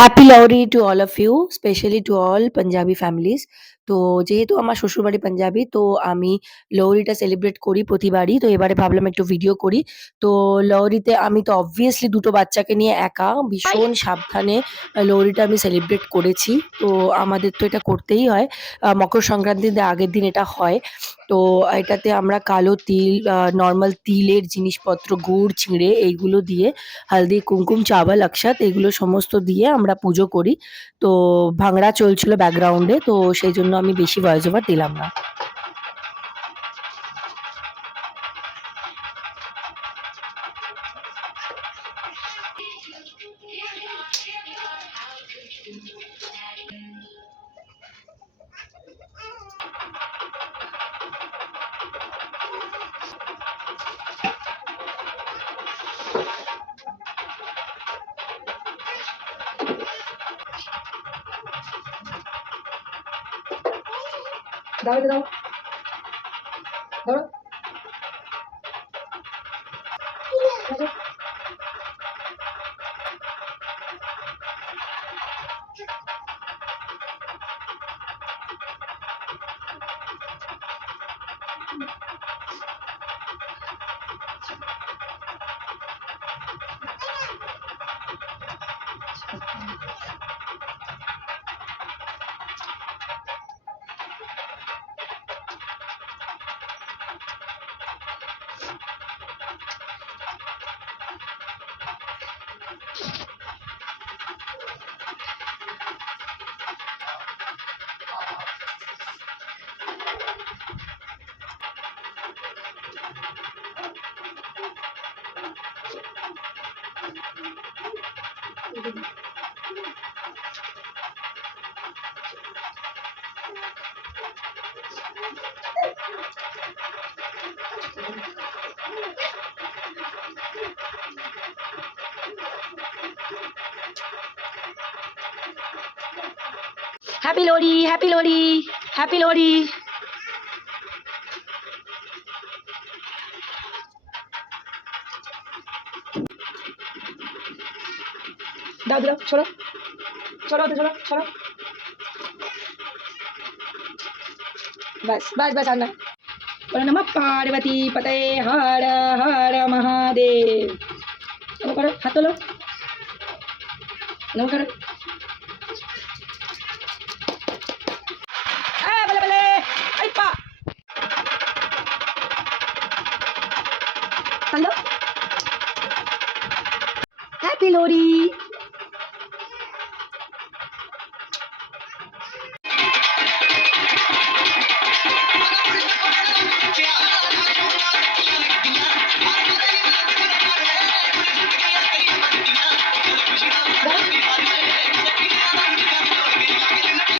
হ্যাপি Lohri to all of you, specially to all Punjabi families. তো যেহেতু আমার শ্বশুরবাড়ি পাঞ্জাবি, তো আমি লোহরিটা সেলিব্রেট করি প্রতিবারই। তো এবারে ভাবলাম একটু ভিডিও করি। তো লোহরিতে আমি তো অবভিয়াসলি ২ টো বাচ্চাকে নিয়ে একা ভীষণ সাবধানে লোহরিটা আমি সেলিব্রেট করেছি। তো আমাদের তো এটা করতেই হয়। মকর সংক্রান্তির আগের দিন এটা হয়। তো এটাতে আমরা কালো তিল, নরমাল তিলের জিনিসপত্র, গুড়, চিঁড়ে এইগুলো দিয়ে হলদি, কুমকুম, চাওয়াল, অক্ষত এগুলো সমস্ত দিয়ে আমরা পুজো করি। তো ভাংড়া চলছিল ব্যাকগ্রাউন্ডে, তো সেইজন্য আমি বেশি ভয়েস ওভার দিলাম না। দাও এটা দাও, ধরো। Happy Lohri, happy Lohri, happy Lohri. দাও দাও, সরো সরো সরো সরো। বাস বাস বাস, আর না। বলো নমঃ পার্বতী পতয়ে হর হর মহাদেব। নমঃ করো, হাত তোলো, নমঃ করো।